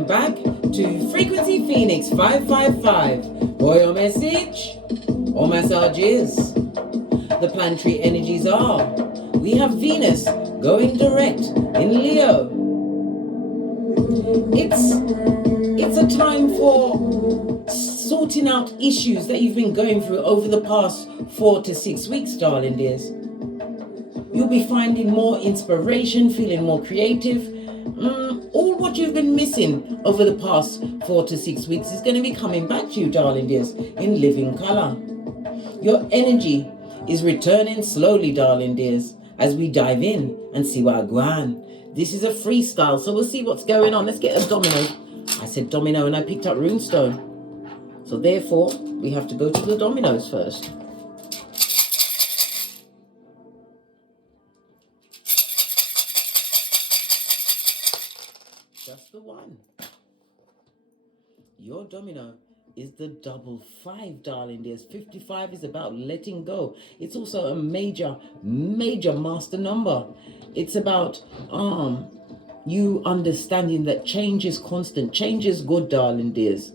Welcome back to Frequency Phoenix 555. What your message or message is? The planetary energies are. We have Venus going direct in Leo. It's a time for sorting out issues that you've been going through over the past 4 to 6 weeks, darling dears. You'll be finding more inspiration, feeling more creative. All what you've been missing over the past 4 to 6 weeks is going to be coming back to you, darling dears, in living color. Your energy is returning slowly, darling dears, as we dive in and see what go on. This is a freestyle, so we'll see what's going on. Let's get a domino. I said domino and I picked up runestone. So therefore, we have to go to the dominoes first. Just the one. Your domino is the 55, darling dears. 55 is about letting go. It's also a major master number. It's about you understanding that change is constant. Change is good, darling dears.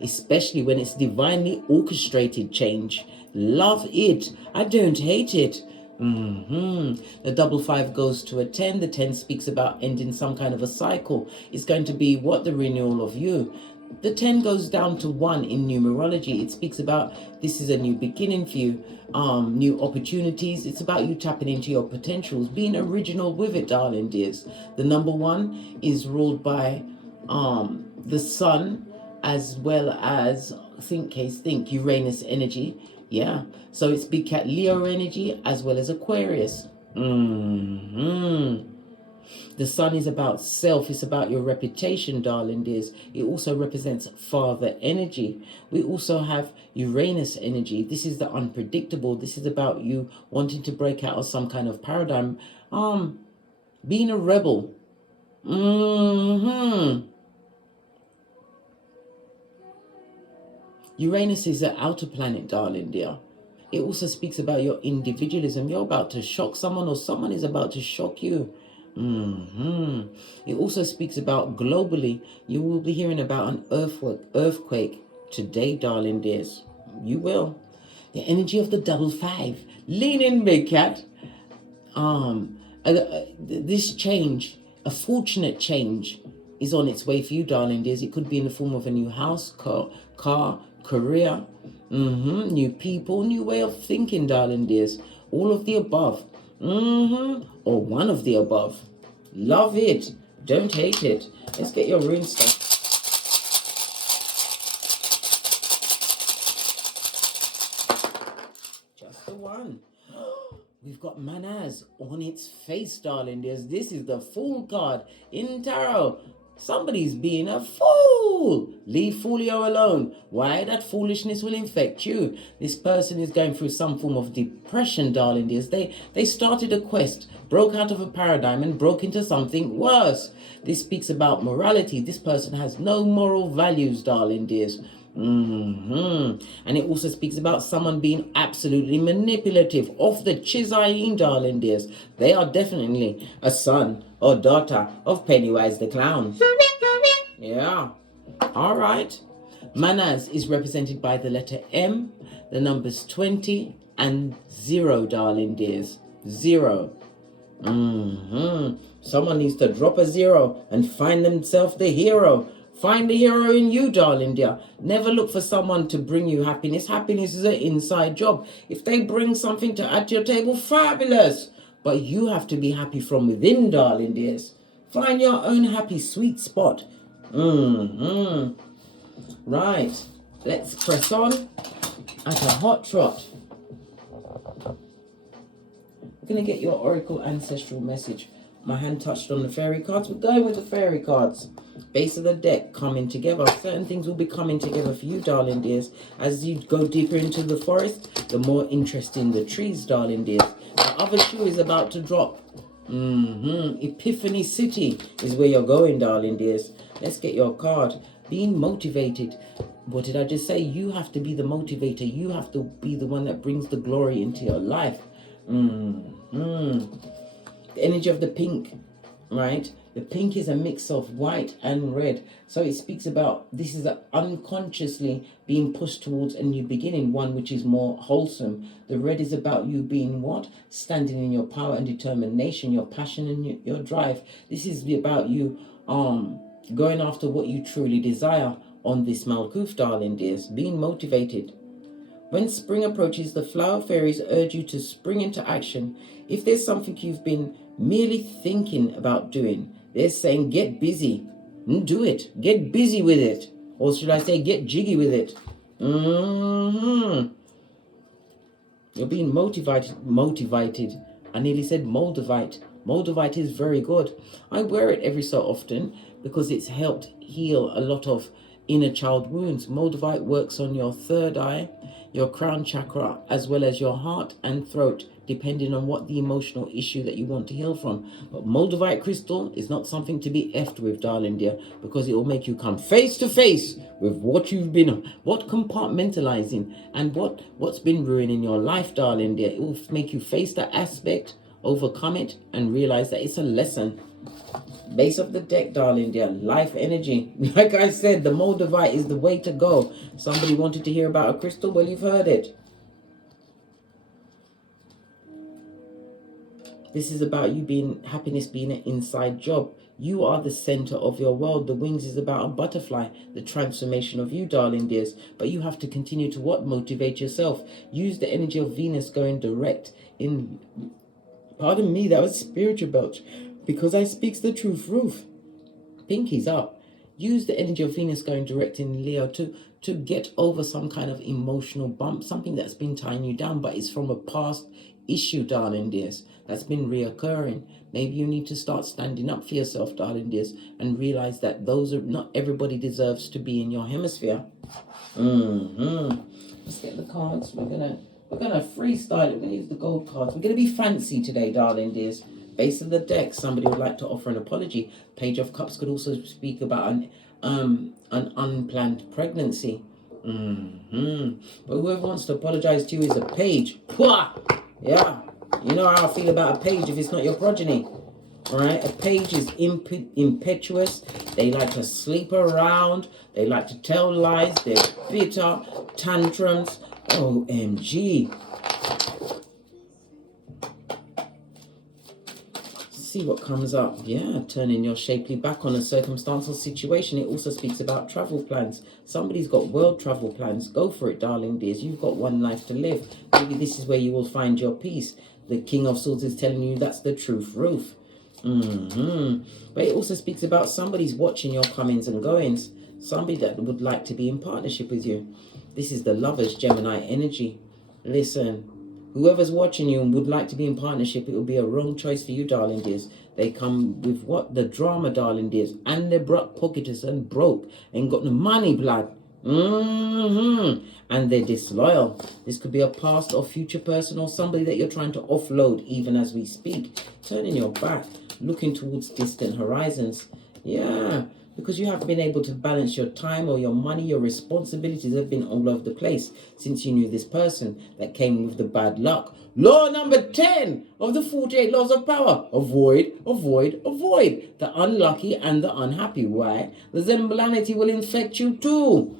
Especially when it's divinely orchestrated change. Love it. I don't hate it. The 55 goes to a 10. The 10 speaks about ending some kind of a cycle. It's going to be what the renewal of you. The 10 goes down to 1 in numerology. It speaks about this is a new beginning for you, new opportunities. It's about you tapping into your potentials, being original with it, darling dears. The number 1 is ruled by the sun, as well as think Uranus energy. Yeah, so it's big cat Leo energy as well as Aquarius. The sun is about self. It's about your reputation, darling dears. It also represents father energy. We also have Uranus energy. This is the unpredictable. This is about you wanting to break out of some kind of paradigm. Being a rebel. Uranus is an outer planet, darling dear. It also speaks about your individualism. You're about to shock someone, or someone is about to shock you. It also speaks about globally. You will be hearing about an earthquake today, darling dears. You will. The energy of the 55. Lean in, big cat. This change, a fortunate change, is on its way for you, darling dears. It could be in the form of a new house, car, career, new people, new way of thinking, darling dears. All of the above. Or one of the above. Love it. Don't hate it. Let's get your rune stuff. Just the one. We've got Manaz on its face, darling dears. This is the Fool card in Tarot. Somebody's being a fool. Leave Foolio alone. Why? That foolishness will infect you. This person is going through some form of depression, darling dears. They started a quest, broke out of a paradigm and broke into something worse. This speaks about morality. This person has no moral values, darling dears. And it also speaks about someone being absolutely manipulative. Off the Chizayin, darling dears. They are definitely a son or daughter of Pennywise the Clown. Yeah. All right. Manaz is represented by the letter M, the numbers 20 and 0, darling dears. 0. Someone needs to drop a 0 and find themselves the hero. Find the hero in you, darling dear. Never look for someone to bring you happiness. Happiness is an inside job. If they bring something to add to your table, fabulous. But you have to be happy from within, darling dears. Find your own happy, sweet spot. Right. Let's press on at a hot trot. We're going to get your Oracle Ancestral message. My hand touched on the fairy cards. We're going with the fairy cards. Base of the deck coming together. Certain things will be coming together for you, darling dears. As you go deeper into the forest, the more interesting the trees, darling dears. The other shoe is about to drop. Epiphany City is where you're going, darling dears. Let's get your card. Being motivated. What did I just say? You have to be the motivator. You have to be the one that brings the glory into your life. The energy of the pink. right? The pink is a mix of white and red. So it speaks about this is unconsciously being pushed towards a new beginning, one which is more wholesome. The red is about you being what? Standing in your power and determination, your passion and your drive. This is about you going after what you truly desire on this Malkuth, darling dears, being motivated. When spring approaches, the flower fairies urge you to spring into action. If there's something you've been merely thinking about doing, they're saying get busy and do it. Get busy with it. Or should I say get jiggy with it. You're being motivated. I nearly said Moldavite. Moldavite is very good. I wear it every so often because it's helped heal a lot of inner child wounds. Moldavite works on your third eye, your crown chakra, as well as your heart and throat, depending on what the emotional issue that you want to heal from. But Moldavite crystal is not something to be effed with, darling dear, because it will make you come face to face with what you've been, what compartmentalizing and what's been ruining your life, darling dear. It will make you face that aspect, overcome it, and realize that it's a lesson. Base of the deck, darling dear, life energy. Like I said, the Moldavite is the way to go. Somebody wanted to hear about a crystal? Well, you've heard it. This is about you being, happiness being an inside job. You are the center of your world. The wings is about a butterfly, the transformation of you, darling dears. But you have to continue to what? Motivate yourself. Use the energy of Venus going direct in, pardon me, that was spiritual belch. Because I speaks the truth, Ruth. Pinky's up. Use the energy of Venus going direct in Leo to get over some kind of emotional bump, something that's been tying you down, but it's from a past issue, darling dears, that's been reoccurring. Maybe you need to start standing up for yourself, darling dears, and realize that those are not everybody deserves to be in your hemisphere. Let's get the cards. We're gonna freestyle it. We're gonna use the gold cards. We're gonna be fancy today, darling dears. Base of the deck, somebody would like to offer an apology. Page of Cups could also speak about an unplanned pregnancy. But whoever wants to apologize to you is a page. Pwah! Yeah, you know how I feel about a page if it's not your progeny. Alright, a page is impetuous. They like to sleep around. They like to tell lies. They're bitter, tantrums. OMG. See what comes up. Yeah, turning your shapely back on a circumstance or situation. It also speaks about travel plans. Somebody's got world travel plans. Go for it, darling dears. You've got one life to live. Maybe this is where you will find your peace. The King of Swords is telling you that's the truth, Ruth. But it also speaks about somebody's watching your comings and goings. Somebody that would like to be in partnership with you. This is the Lovers, Gemini energy. Listen. Whoever's watching you and would like to be in partnership, it will be a wrong choice for you, darling dears. They come with what? The drama, darling dears. And they're pocketers and broke. Ain't got no money, blood. And they're disloyal. This could be a past or future person or somebody that you're trying to offload even as we speak. Turning your back, looking towards distant horizons. Yeah, because you haven't been able to balance your time or your money. Your responsibilities have been all over the place since you knew this person that came with the bad luck. Law number 10 of the 48 laws of power. Avoid, avoid, avoid the unlucky and the unhappy. Why? The Zemblanity will infect you too.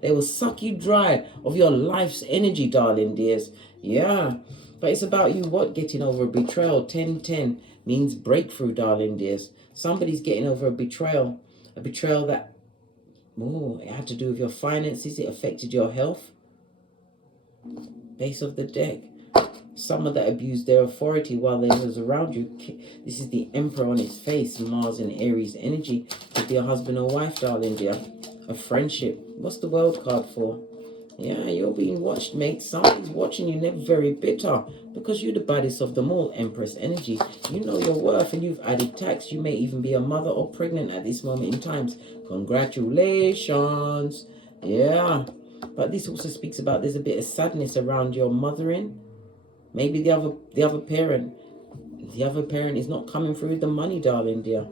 They will suck you dry of your life's energy, darling dears. Yeah, but it's about you what? Getting over a betrayal. 1010 means breakthrough, darling dears. Somebody's getting over a betrayal that, it had to do with your finances. It affected your health. Base of the deck. Someone that abused their authority while they was around you. This is the Emperor on its face. Mars and Aries energy. Could be a husband or wife, darling dear. A friendship. What's the World card for? Yeah, you're being watched, mate. Somebody's watching you. They're very bitter because you're the baddest of them all. Empress energy. You know your worth and you've added tax. You may even be a mother or pregnant at this moment in time. Congratulations. Yeah. But this also speaks about there's a bit of sadness around your mothering. Maybe the other parent is not coming through with the money, darling dear.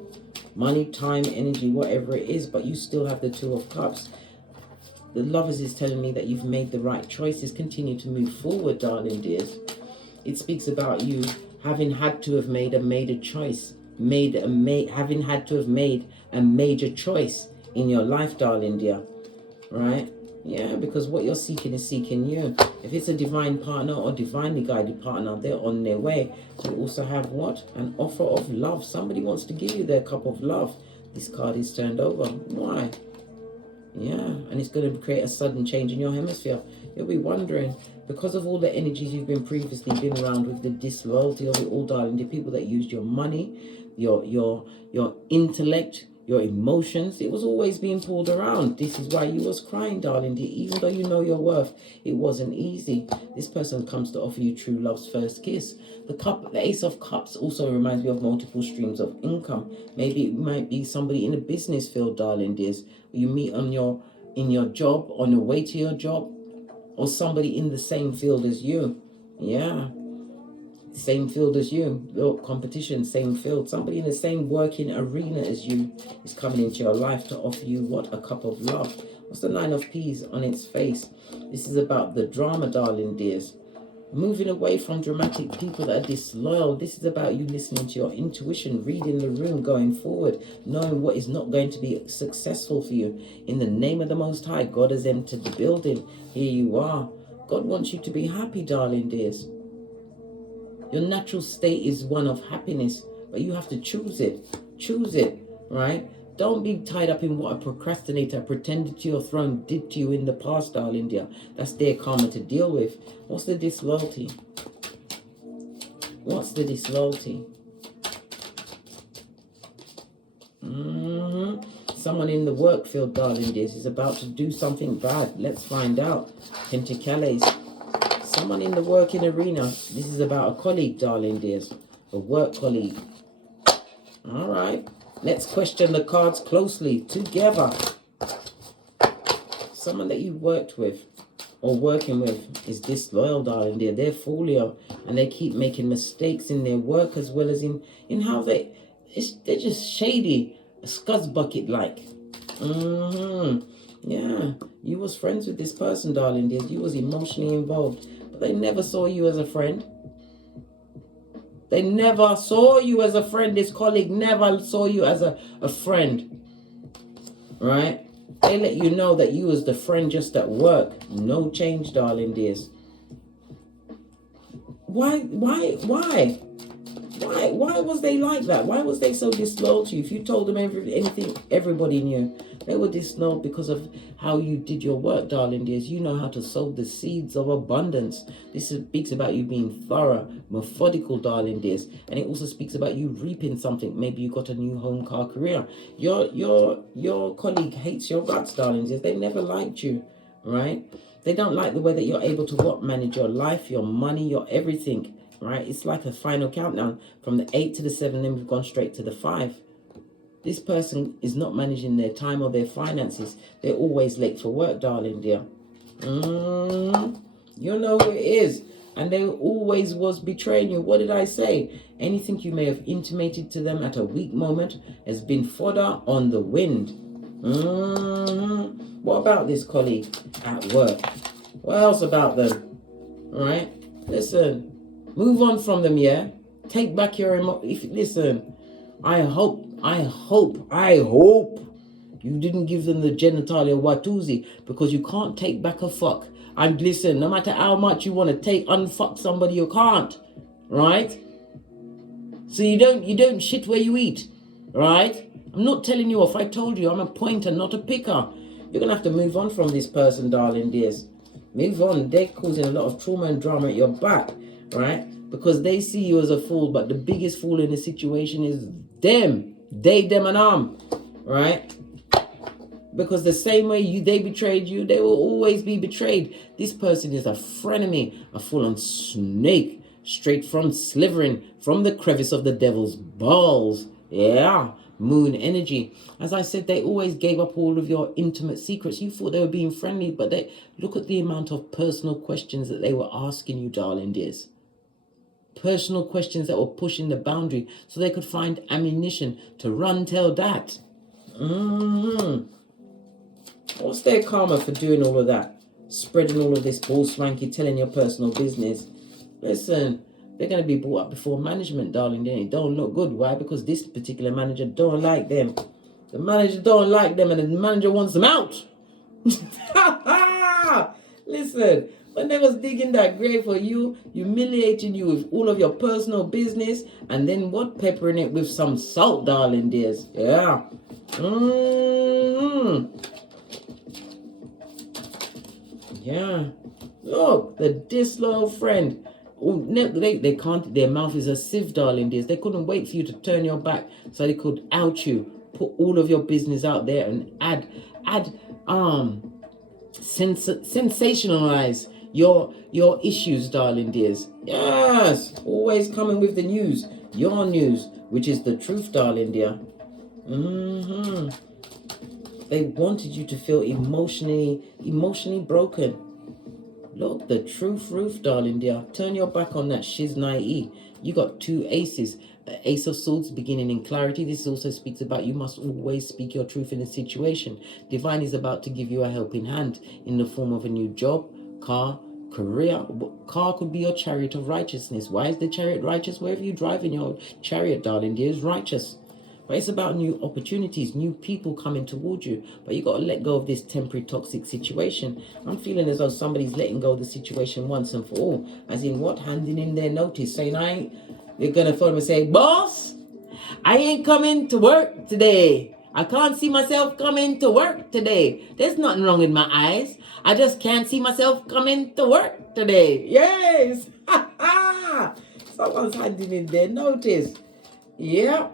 Money, time, energy, whatever it is. But you still have the Two of Cups. The Lovers is telling me that you've made the right choices. Continue to move forward, darling dears. It speaks about you having had to have made a major choice, having had to have made a major choice in your life, darling dear, right? Yeah, because what you're seeking is seeking you. If it's a divine partner or divinely guided partner, they're on their way. You also have what? An offer of love. Somebody wants to give you their cup of love. This card is turned over. Why? Yeah, and it's going to create a sudden change in your hemisphere. You'll be wondering, because of all the energies you've been previously been around with the disloyalty of it all, darling, the people that used your money, your intellect, your emotions, it was always being pulled around. This is why you was crying, darling. Even though you know your worth, it wasn't easy. This person comes to offer you true love's first kiss. The Ace of Cups also reminds me of multiple streams of income. Maybe it might be somebody in the business field, darling dears. You meet in your job, on your way to your job, or somebody in the same field as you. Yeah. Same field as you, competition, same field. Somebody in the same working arena as you is coming into your life to offer you what? A cup of love. What's the Nine of Peas on its face? This is about the drama, darling dears. Moving away from dramatic people that are disloyal. This is about you listening to your intuition, reading the room, going forward, knowing what is not going to be successful for you. In the name of the Most High, God has entered the building. Here you are. God wants you to be happy, darling dears. Your natural state is one of happiness, but you have to choose it. Choose it, right? Don't be tied up in what a procrastinator pretended to your throne did to you in the past, darling dear. That's their karma to deal with. What's the disloyalty? What's the disloyalty? Someone in the work field, darling dears, is about to do something bad. Let's find out. Pentacles. Someone in the working arena. This is about a colleague, darling dears. A work colleague. All right. Let's question the cards closely together. Someone that you worked with or working with is disloyal, darling dear. They're folio and they keep making mistakes in their work as well as in how they're just shady, scuzz bucket like. Yeah, you was friends with this person, darling dear. You was emotionally involved. They never saw you as a friend. They never saw you as a friend. This colleague never saw you as a friend. Right? They let you know that you was the friend just at work. No change, darling dears. Why was they like that? Why was they so disloyal to you? If you told them anything everybody knew, they were disloyal because of how you did your work, darling dears. You know how to sow the seeds of abundance. This speaks about you being thorough, methodical, darling dears. And it also speaks about you reaping something. Maybe you got a new home, car, career. Your colleague hates your guts, darling dears. They never liked you, right? They don't like the way that you're able to manage your life, your money, your everything. Right? It's like a final countdown from the 8 to the 7, then we've gone straight to the 5. This person is not managing their time or their finances. They're always late for work, darling dear. You know who it is. And they always was betraying you. What did I say? Anything you may have intimated to them at a weak moment has been fodder on the wind. What about this colleague at work? What else about them? All right? Listen. Move on from them, yeah? Take back your listen, I hope you didn't give them the genitalia Watusi, because you can't take back a fuck. And listen, no matter how much you want to unfuck somebody, you can't. Right? So you don't shit where you eat. Right? I'm not telling you off. I told you I'm a pointer, not a picker. You're going to have to move on from this person, darling dears. Move on. They're causing a lot of trauma and drama at your back. Right? Because they see you as a fool, but the biggest fool in the situation is them. They, them, and them. Right? Because the same way they betrayed you, they will always be betrayed. This person is a frenemy, a full-on snake, straight from slithering from the crevice of the devil's balls. Yeah, moon energy. As I said, they always gave up all of your intimate secrets. You thought they were being friendly, but look at the amount of personal questions that they were asking you, darling dears. Personal questions that were pushing the boundary so they could find ammunition to run tell that. What's their karma for doing all of that? Spreading all of this bull swanky, telling your personal business. Listen, They're going to be brought up before management, darling. Then it don't look good. Why? Because this particular manager don't like them. The manager don't like them, and the manager wants them out. Listen, when they was digging that grave for you, humiliating you with all of your personal business, and then what? Peppering it with some salt, darling dears. Yeah. Yeah. Look, the disloyal friend. They can't, their mouth is a sieve, darling dears. They couldn't wait for you to turn your back so they could out you, put all of your business out there and sensationalize your issues, darling dears. Yes, always coming with the news, your news, which is the truth, darling dear. They wanted you to feel emotionally broken. Look, the truth roof, darling dear. Turn your back on that shiznai. You got 2 aces. Ace of Swords beginning in clarity. This also speaks about you must always speak your truth in a situation. Divine is about to give you a helping hand in the form of a new job, car, career. Car could be your chariot of righteousness. Why is the chariot righteous? Wherever you drive in your chariot, darling dear, is righteous. But it's about new opportunities, new people coming towards you. But you got to let go of this temporary toxic situation. I'm feeling as though somebody's letting go of the situation once and for all. As in what? Handing in their notice, saying, they're going to phone them and say, boss, I ain't coming to work today. I can't see myself coming to work today. There's nothing wrong with my eyes. I just can't see myself coming to work today. Yes. Someone's handing in their notice. Yeah.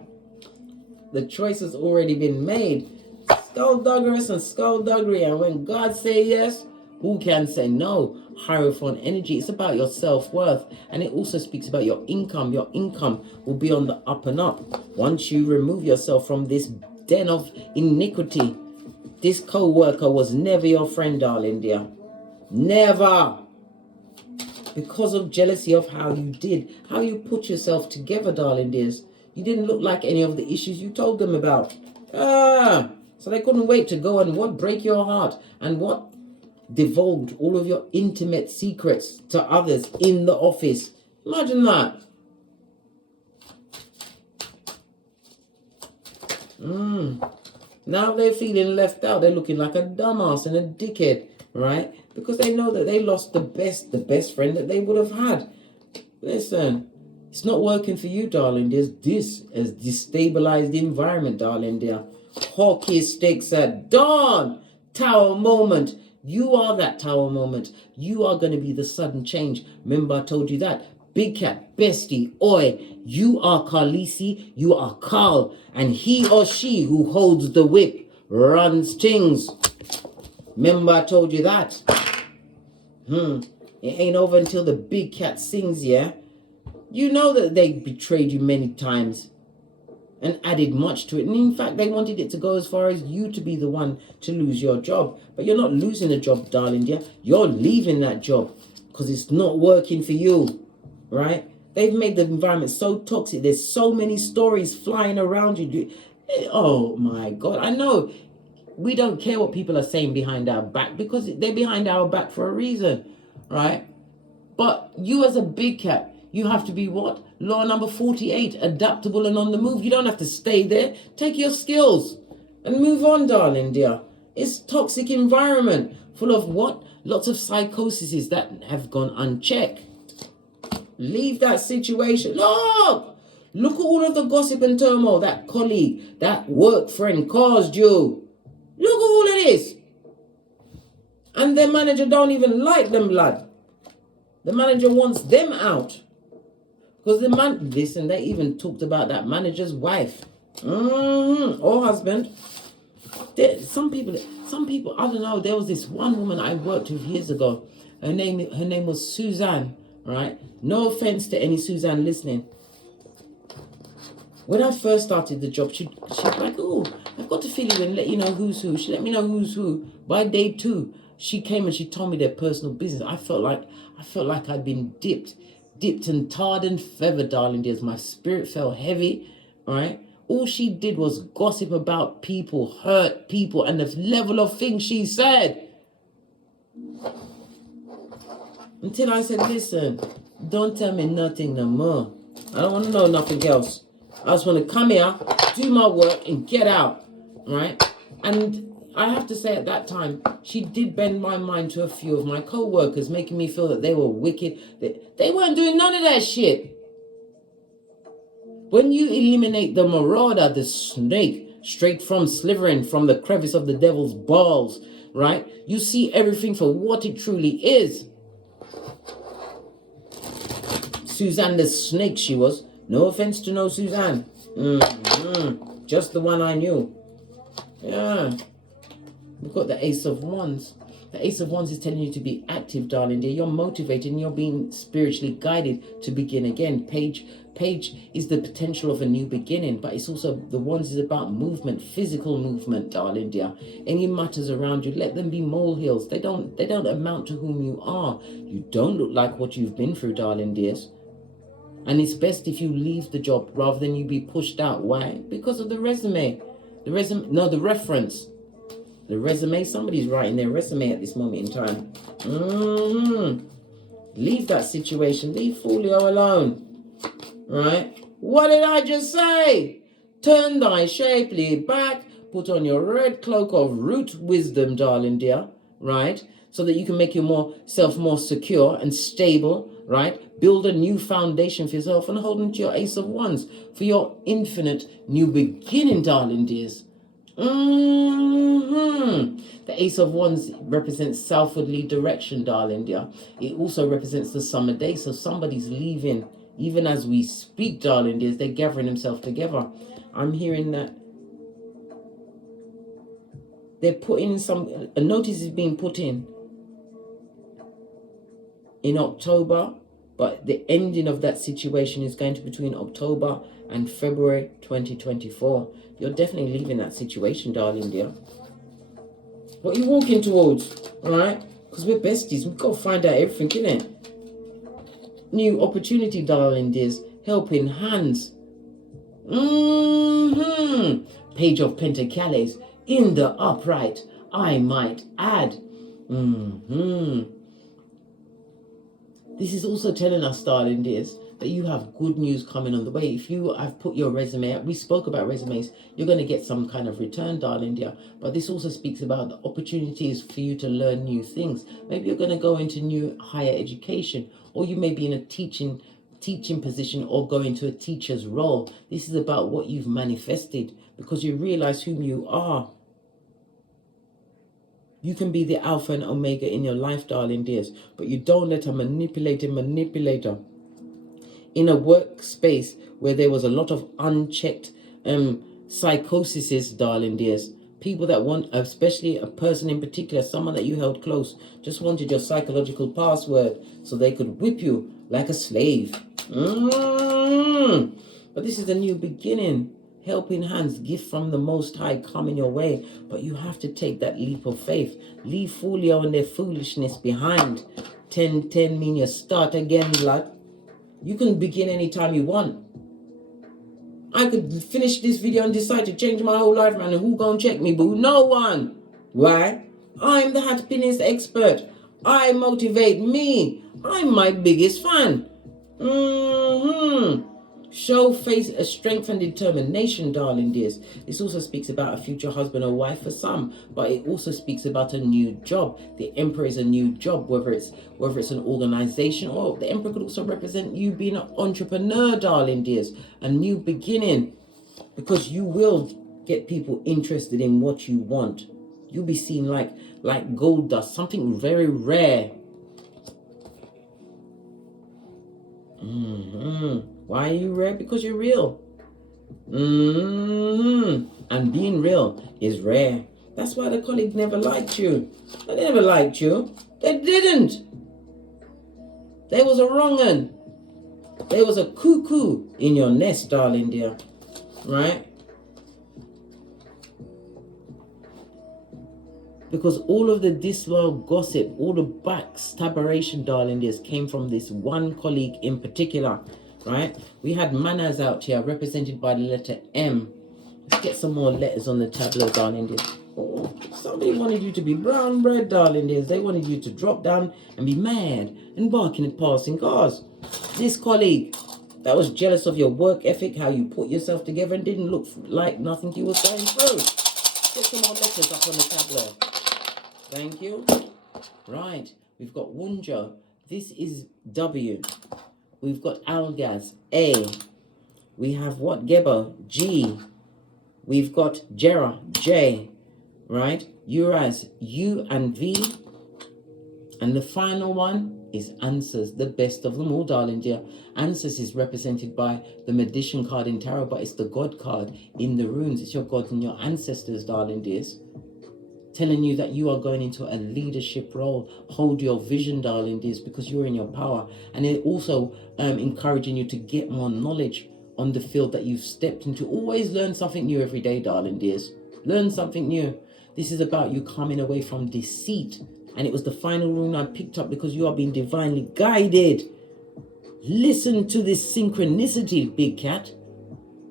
The choice has already been made. Skullduggerous and skullduggery. And when God say yes, who can say no? Hierophant energy. It's about your self-worth. And it also speaks about your income. Your income will be on the up and up. Once you remove yourself from this den of iniquity. This co-worker was never your friend, darling dear. Never. Because of jealousy of how you put yourself together, darling dears. You didn't look like any of the issues you told them about. So they couldn't wait to go and break your heart and divulge all of your intimate secrets to others in the office. Imagine that. Now they're feeling left out. They're looking like a dumbass and a dickhead, right? Because they know that they lost the best friend that they would have had. Listen. It's not working for you, darling. There's this as destabilized environment, darling dear. Hockey sticks at dawn. Tower moment. You are that tower moment. You are going to be the sudden change. Remember I told you that. Big cat, bestie, oi. You are Carlisi. You are Carl. And he or she who holds the whip runs things. Remember I told you that. It ain't over until the big cat sings, yeah? You know that they betrayed you many times and added much to it. And in fact, they wanted it to go as far as you to be the one to lose your job. But you're not losing a job, darling dear. You're leaving that job because it's not working for you, right? They've made the environment so toxic. There's so many stories flying around you. Oh, my God. I know we don't care what people are saying behind our back because they're behind our back for a reason, right? But you as a big cat, you have to be what? Law number 48, adaptable and on the move. You don't have to stay there. Take your skills and move on, darling dear. It's toxic environment full of what? Lots of psychoses that have gone unchecked. Leave that situation. Look at all of the gossip and turmoil that colleague, that work friend caused you. Look at all of this. And their manager don't even like them, blood. The manager wants them out. Because listen, they even talked about that manager's wife. Or husband. Some people, I don't know, there was this one woman I worked with years ago. Her name was Suzanne, right? No offense to any Suzanne listening. When I first started the job, she'd like, oh, I've got to fill you and let you know who's who. She let me know who's who. By day 2, she came and she told me their personal business. I felt like I'd been dipped and tarred and feathered, darling dears. My spirit felt heavy, right? All she did was gossip about people, hurt people, and the level of things she said. Until I said, listen, Don't tell me nothing no more. I don't want to know nothing else. I just want to come here, do my work, and get out, right? And I have to say, at that time, she did bend my mind to a few of my co-workers, making me feel that they were wicked. They weren't doing none of that shit. When you eliminate the marauder, the snake, straight from slithering from the crevice of the devil's balls, right? You see everything for what it truly is. Suzanne the snake she was. No offense to no Suzanne. Just the one I knew. Yeah. We've got the Ace of Wands. The Ace of Wands is telling you to be active, darling dear. You're motivated and you're being spiritually guided to begin again. Page is the potential of a new beginning, but it's also, the Wands is about movement, physical movement, darling dear. Any matters around you, let them be molehills. They don't amount to whom you are. You don't look like what you've been through, darling dears. And it's best if you leave the job rather than you be pushed out. Why? Because of the resume. The reference. The resume, somebody's writing their resume at this moment in time. Leave that situation. Leave Folio alone. Right? What did I just say? Turn thy shapely back. Put on your red cloak of root wisdom, darling dear. Right? So that you can make yourself more secure and stable. Right? Build a new foundation for yourself and hold on to your Ace of Wands for your infinite new beginning, darling dears. The Ace of Wands represents southwardly direction, darling dear. It also represents the summer day, so somebody's leaving. Even as we speak, darling dears, they're gathering themselves together. I'm hearing that they're putting a notice is being put in October, but the ending of that situation is going to be between October and February 2024. You're definitely leaving that situation, darling dear. What are you walking towards? All right? Because we're besties. We've got to find out everything, innit? New opportunity, darling dears. Helping hands. Page of Pentacles in the upright, I might add. This is also telling us, darling dears, that you have good news coming on the way. If you have put your resume up, we spoke about resumes, you're going to get some kind of return, darling dear. But this also speaks about the opportunities for you to learn new things. Maybe you're going to go into new higher education, or you may be in a teaching position or go into a teacher's role. This is about what you've manifested because you realize whom you are. You can be the alpha and omega in your life, darling dears, but you don't let a manipulator in a workspace where there was a lot of unchecked psychoses, darling dears. People that want, especially a person in particular, someone that you held close, just wanted your psychological password so they could whip you like a slave. But this is a new beginning. Helping hands, gift from the Most High coming your way. But you have to take that leap of faith. Leave Folio and their foolishness behind. 10-10 mean you start again, blood. You can begin anytime you want. I could finish this video and decide to change my whole life, man. And who gonna check me, boo? No one. Why? I'm the happiness expert. I motivate me. I'm my biggest fan. Show face a strength and determination, darling dears. This also speaks about a future husband or wife for some, but it also speaks about a new job. The Emperor is a new job, whether it's an organization, or the Emperor could also represent you being an entrepreneur, darling dears. A new beginning, because you will get people interested in what you want. You'll be seen like gold dust, something very rare. Why are you rare? Because you're real. And being real is rare. That's why the colleague never liked you. They never liked you. They didn't. There was a wrong one. There was a cuckoo in your nest, darling dear. Right? Because all of the disloyal gossip, all the backstabberation, darling dears, came from this one colleague in particular. Right? We had manners out here represented by the letter M. Let's get some more letters on the tableau, darling dears. Oh, Somebody wanted you to be brown bread, darling dears. They wanted you to drop down and be mad and barking at passing cars. This colleague that was jealous of your work ethic, how you put yourself together and didn't look like nothing you was going through. Get some more letters up on the tableau. Thank you. Right, we've got Wunja. This is W. We've got Algaz, A. We have what? Geba, G. We've got Jera, J. Right? Uraz, U and V. And the final one is Answers, the best of them all, darling dear. Answers is represented by the Magician card in Tarot, but it's the God card in the runes. It's your gods and your ancestors, darling dears, telling you that you are going into a leadership role. Hold your vision, darling dears, because you're in your power. And it also encouraging you to get more knowledge on the field that you've stepped into. Always learn something new every day, darling dears. Learn something new. This is about you coming away from deceit. And it was the final rune I picked up because you are being divinely guided. Listen to this synchronicity, big cat.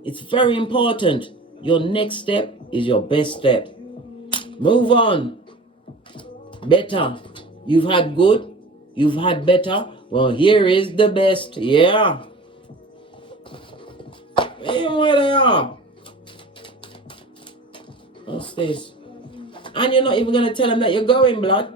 It's very important. Your next step is your best step. Move on. Better. You've had good. You've had better. Well, here is the best. Yeah. Hey, where they are. What's this? And you're not even going to tell them that you're going, blood.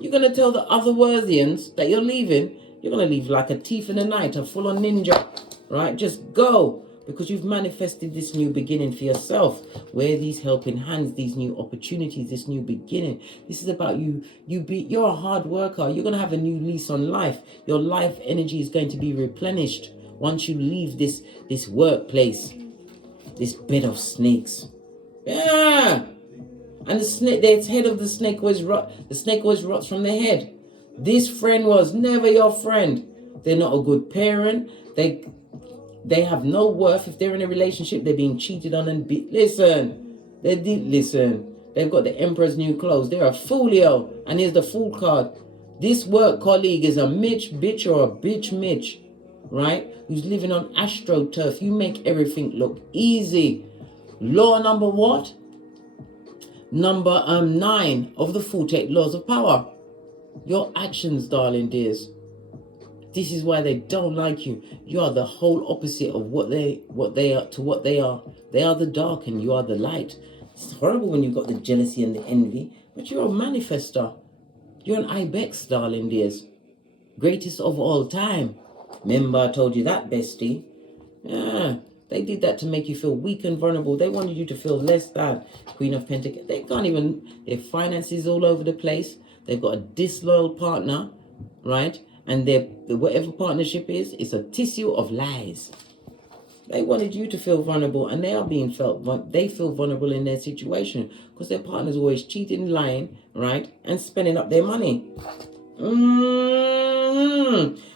You're going to tell the other Worthians that you're leaving. You're going to leave like a thief in the night, a full-on ninja. Right? Just go. Because you've manifested this new beginning for yourself. Where these helping hands, these new opportunities, this new beginning. This is about you. You're a hard worker. You're going to have a new lease on life. Your life energy is going to be replenished once you leave this workplace. This bed of snakes. Yeah. And the snake, the head of the snake always rots from the head. This friend was never your friend. They're not a good parent. They have no worth. If they're in a relationship, they're being cheated on and listen. They've got the Emperor's new clothes. They're a foolio. And here's the Fool card. This work colleague is a Mitch bitch or a bitch Mitch, right? Who's living on AstroTurf. You make everything look easy. Law number what? Number 9 of the 48 laws of power. Your actions, darling dears. This is why they don't like you. You are the whole opposite of what they are to what they are. They are the dark and you are the light. It's horrible when you've got the jealousy and the envy, but you're a manifester. You're an ibex, darling dears. Greatest of all time. Remember I told you that, bestie? Yeah. They did that to make you feel weak and vulnerable. They wanted you to feel less than. Queen of Pentacles. They can't even, their finances all over the place. They've got a disloyal partner, right? And their whatever partnership is, it's a tissue of lies. They wanted you to feel vulnerable, and they are being they feel vulnerable in their situation because their partner's always cheating, lying, right? And spending up their money.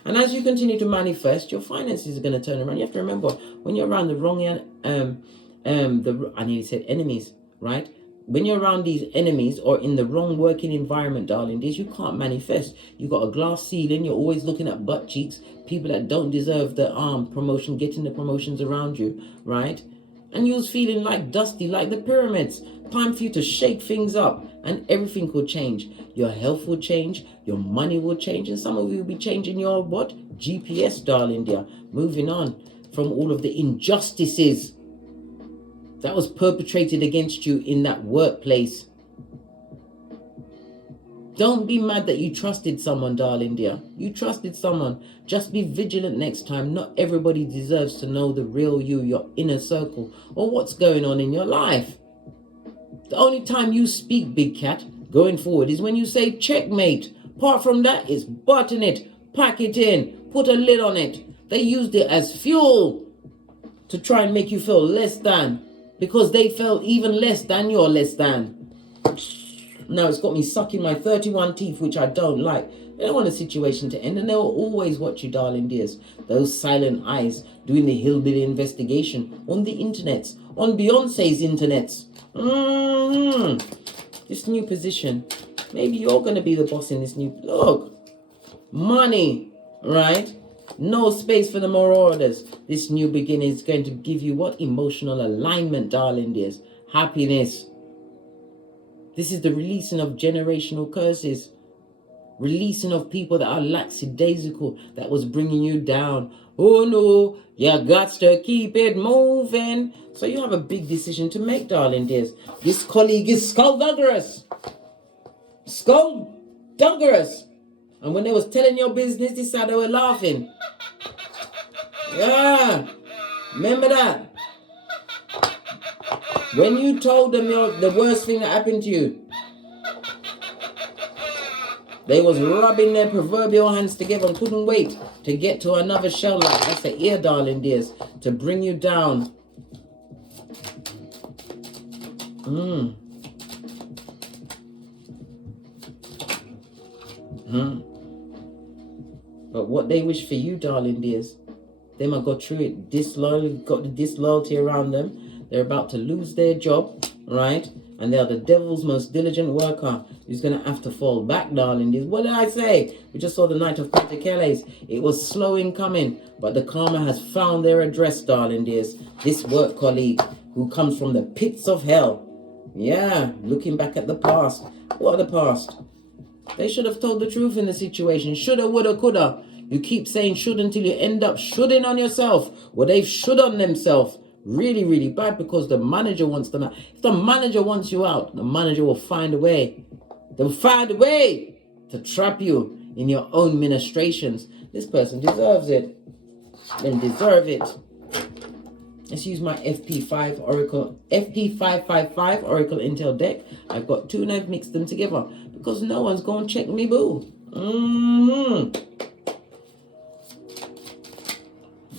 And as you continue to manifest, your finances are going to turn around. You have to remember, when you're around the wrong I nearly said enemies, right? When you're around these enemies or in the wrong working environment, darling, you can't manifest. You got a glass ceiling. You're always looking at butt cheeks. People that don't deserve the promotion, getting the promotions around you, right? And you was feeling like dusty, like the pyramids. Time for you to shake things up and everything will change. Your health will change. Your money will change. And some of you will be changing your what? GPS, darling dear. Moving on from all of the injustices that was perpetrated against you in that workplace. Don't be mad that you trusted someone, darling dear. You trusted someone. Just be vigilant next time. Not everybody deserves to know the real you, your inner circle, or what's going on in your life. The only time you speak, big cat, going forward is when you say checkmate. Apart from that, it's button it, pack it in, put a lid on it. They used it as fuel to try and make you feel less than, because they felt even less than you're less than. Now it's got me sucking my 31 teeth, which I don't like. They don't want a situation to end, and they will always watch you, darling dears. Those silent eyes doing the hillbilly investigation on the internets, on Beyonce's internets. This new position. Maybe you're going to be the boss in this new... Look. Money. Right? No space for the marauders. This new beginning is going to give you what? Emotional alignment, darling dears. Happiness. This is the releasing of generational curses. Releasing of people that are lackadaisical, that was bringing you down. Oh no, you got to keep it moving. So you have a big decision to make, darling dears. This colleague is skullduggerous. Skullduggerous. And when they was telling your business, this side they were laughing. Yeah. Remember that? When you told them the worst thing that happened to you, they was rubbing their proverbial hands together and couldn't wait to get to another shell like that's the ear, darling dears, to bring you down. But what they wish for you, darling dears, they might go through it got the disloyalty around them. They're about to lose their job, right? And they are the devil's most diligent worker who's going to have to fall back, darling dears. What did I say? We just saw the Knight of Pentacles. It was slow in coming, but the karma has found their address, darling dears. This work colleague who comes from the pits of hell. Yeah, looking back at the past. What are the past? They should have told the truth in the situation. Shoulda, woulda, coulda. You keep saying should until you end up shoulding on yourself. Well, they've should on themselves. Really, really bad, because the manager wants them out. If the manager wants you out, the manager will find a way. They'll find a way to trap you in your own ministrations. This person deserves it. They deserve it. Let's use my FP5 Oracle, FP555 Oracle Intel deck. I've got two and I've mixed them together because no one's going to check me, boo.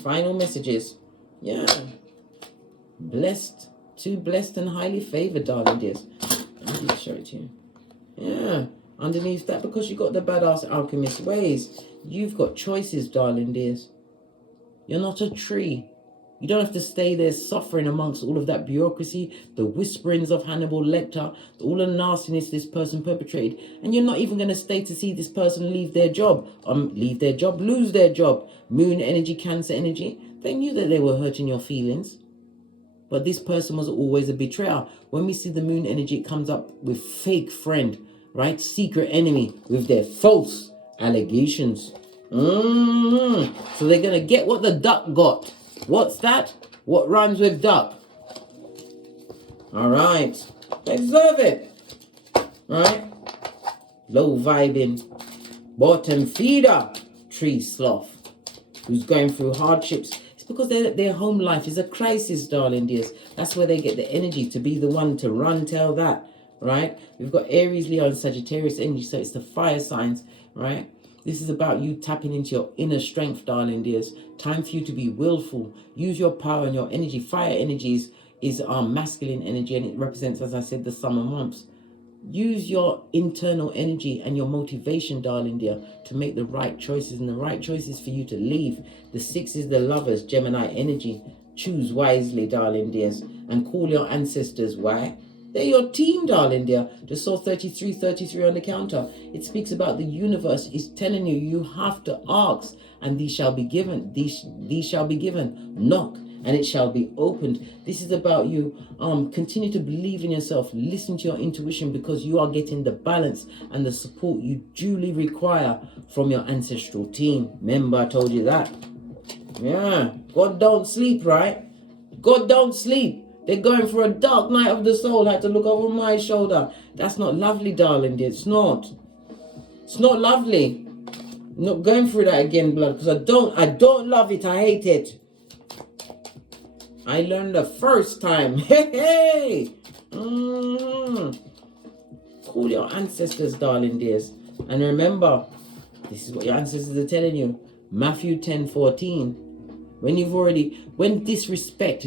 Final messages. Yeah. Blessed, too blessed and highly favored, darling dears. Let me show it to you. Yeah. Underneath that, because you got the badass alchemist ways, you've got choices, darling dears. You're not a tree. You don't have to stay there suffering amongst all of that bureaucracy, the whisperings of Hannibal Lecter, all the nastiness this person perpetrated. And you're not even going to stay to see this person leave their job, lose their job. Moon energy, Cancer energy. They knew that they were hurting your feelings. But this person was always a betrayer. When we see the moon energy, it comes up with fake friend, right? Secret enemy with their false allegations. So they're going to get what the duck got. What's that? What rhymes with duck? All right. They deserve it. Right? Low vibing. Bottom feeder. Tree sloth. Who's going through hardships. It's because their home life is a crisis, darling dears. That's where they get the energy to be the one to run, tell that. Right? We've got Aries, Leo, and Sagittarius energy. So it's the fire signs. Right? This is about you tapping into your inner strength, darling dears. Time for you to be willful. Use your power and your energy. Fire energies is our masculine energy, and it represents, as I said, the summer months. Use your internal energy and your motivation, darling dear, to make the right choices. And the right choices for you to leave. The 6 is the lovers, Gemini energy. Choose wisely, darling dears, and call your ancestors. Why? They're your team, darling dear. Just saw 33 on the counter. It speaks about the universe is telling you, you have to ask, and these shall be given. These shall be given. Knock, and it shall be opened. This is about you. Continue to believe in yourself. Listen to your intuition, because you are getting the balance and the support you duly require from your ancestral team. Remember, I told you that. Yeah. God don't sleep, right? God don't sleep. They're going for a dark night of the soul. I had to look over my shoulder. That's not lovely, darling dear. It's not. It's not lovely. I'm not going through that again, blood, because I don't love it. I hate it. I learned the first time. Hey! Call your ancestors, darling dears. And remember, this is what your ancestors are telling you. Matthew 10:14. When disrespect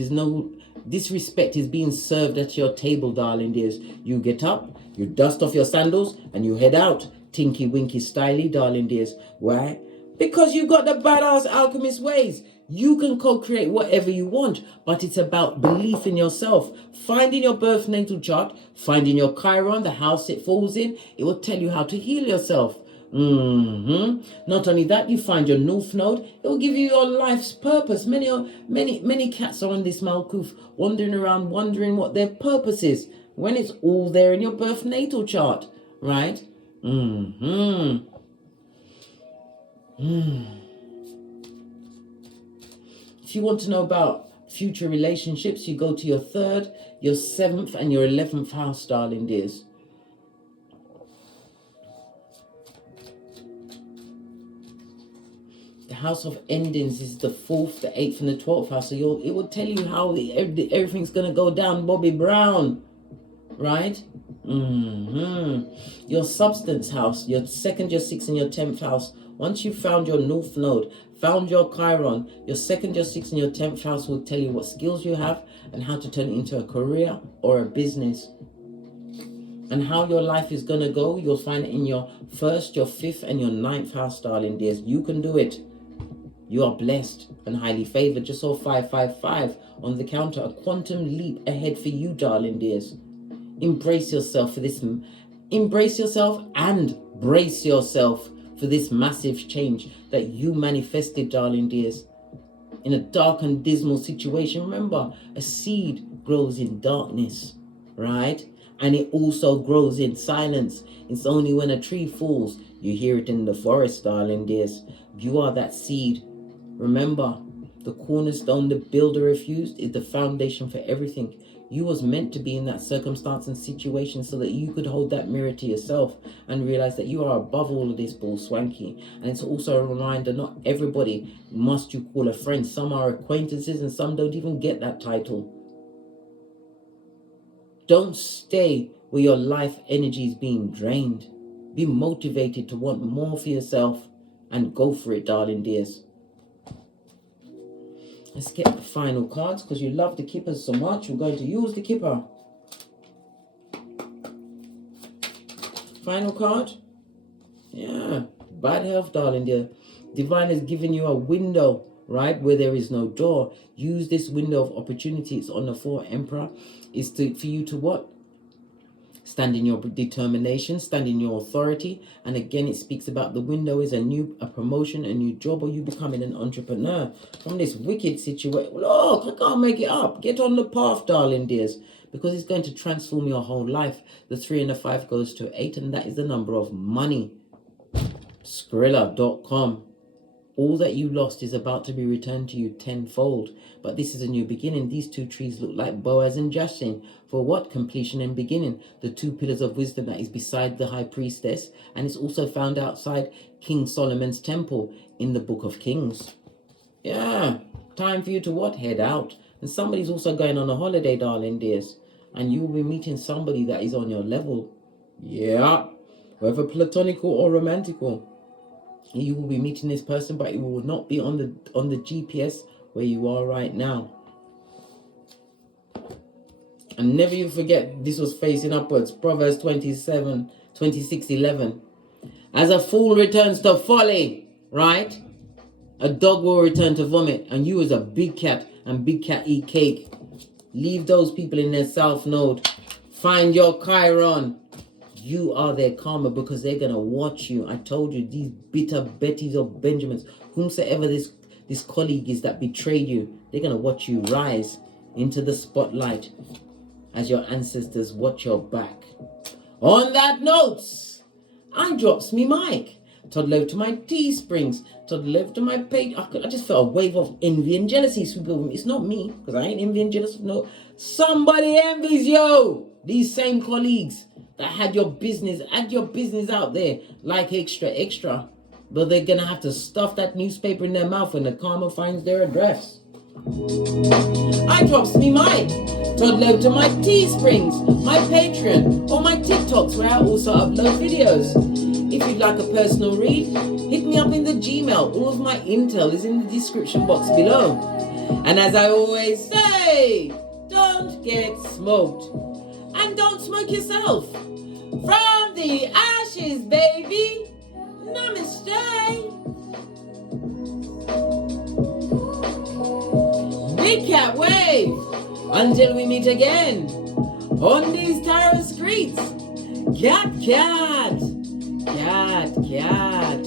is being served at your table, darling dears, you get up, you dust off your sandals, and you head out. Tinky winky styly, darling dears. Why? Because you got the badass alchemist ways. You can co-create whatever you want, but it's about belief in yourself. Finding your birth natal chart, finding your Chiron, the house it falls in, it will tell you how to heal yourself. Not only that, you find your North Node. It will give you your life's purpose. Many cats are on this Malkuth, wandering around, wondering what their purpose is. when it's all there in your birth natal chart, right? If you want to know about future relationships, you go to your 3rd, your 7th, and your 11th house, darling dears. The house of endings is the 4th, the 8th, and the 12th house. So it will tell you how everything's going to go down, Bobby Brown, right? Your substance house, your 2nd, your 6th, and your 10th house. Once you've found your North Node, found your Chiron, your 2nd, your 6th, and your 10th house will tell you what skills you have and how to turn it into a career or a business. And how your life is going to go, you'll find it in your 1st, your 5th, and your 9th house, darling dears. You can do it. You are blessed and highly favored. Just saw 555 on the counter. A quantum leap ahead for you, darling dears. Embrace yourself for this. Embrace yourself and brace yourself for this massive change that you manifested, darling dears. In a dark and dismal situation, remember, a seed grows in darkness, right? And it also grows in silence. It's only when a tree falls, you hear it in the forest, darling dears. You are that seed. Remember, the cornerstone the builder refused is the foundation for everything. You was meant to be in that circumstance and situation so that you could hold that mirror to yourself and realize that you are above all of this bull swanky. And it's also a reminder, not everybody must you call a friend. Some are acquaintances and some don't even get that title. Don't stay where your life energy is being drained. Be motivated to want more for yourself and go for it, darling dears. Let's get the final cards because you love the kippers so much. We're going to use the kipper. Final card. Yeah. Bad health, darling dear. Divine has given you a window, right, where there is no door. Use this window of opportunity. It's on the 4 Emperor. Is for you to what? Stand in your determination, stand in your authority. And again, it speaks about the window is a promotion, a new job, or you becoming an entrepreneur from this wicked situation. Look, I can't make it up. Get on the path, darling dears, because it's going to transform your whole life. The 3 and the 5 goes to 8, and that is the number of money. Skrilla.com. All that you lost is about to be returned to you tenfold. But this is a new beginning. These 2 trees look like Boaz and Jachin. For what? Completion and beginning. The 2 pillars of wisdom that is beside the High Priestess. And it's also found outside King Solomon's temple in the Book of Kings. Yeah. Time for you to what? Head out. And somebody's also going on a holiday, darling dears. And you will be meeting somebody that is on your level. Yeah. Whether platonical or romantical. You will be meeting this person, but it will not be on the GPS where you are right now. And never you forget, this was facing upwards. Proverbs 26:11. As a fool returns to folly, right? A dog will return to vomit. And you as a big cat, and big cat eat cake. Leave those people in their south node. Find your Chiron. You are their karma because they're going to watch you. I told you, these bitter Bettys or Benjamins, whomsoever this colleague is that betrayed you, they're going to watch you rise into the spotlight as your ancestors watch your back. On that note, I drops me mic. Toddle over to my Teesprings. Toddle over to my page. I just felt a wave of envy and jealousy sweep over me. It's not me, because I ain't envy and jealous. No, somebody envies you. These same colleagues that had your business out there like extra. But they're going to have to stuff that newspaper in their mouth when the karma finds their address. I drops me mic. Toddle over to my Teesprings, my Patreon, or my TikToks where I also upload videos. If you'd like a personal read, hit me up in the Gmail. All of my intel is in the description box below. And as I always say, don't get smoked. And don't smoke yourself. From the ashes, baby. Namaste. Big cat wave. Until we meet again on these tarot streets. Cat, cat. Cat, cat.